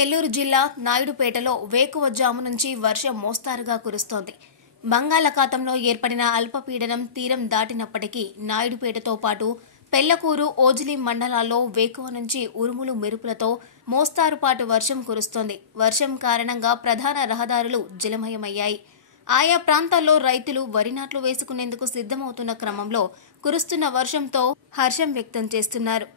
నెల్లూరు జిల్లా నాయుడుపేటలో వేకువజాము నుంచి వర్షం మోస్తారుగా కురుస్తోంది. బంగాళాఖాతంలో ఏర్పడిన అల్పపీడనం తీరం దాటినప్పటికీ నాయుడుపేటతో పాటు పెళ్లకూరు, ఓజిలి మండలాల్లో వేకువ నుంచి ఉరుములు మెరుపులతో మోస్తారుపాటు వర్షం కురుస్తోంది. వర్షం కారణంగా ప్రధాన రహదారులు జలమయమయ్యాయి. ఆయా ప్రాంతాల్లో రైతులు వరి నాట్లు వేసుకునేందుకు సిద్ధమవుతున్న క్రమంలో కురుస్తున్న వర్షంతో హర్షం వ్యక్తం చేస్తున్నారు.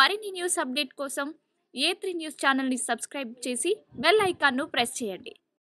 మరిన్ని న్యూస్ అప్డేట్ కోసం A3 న్యూస్ ఛానల్ ని సబ్స్క్రైబ్ చేసి బెల్ ఐకాన్ ను ప్రెస్ చేయండి.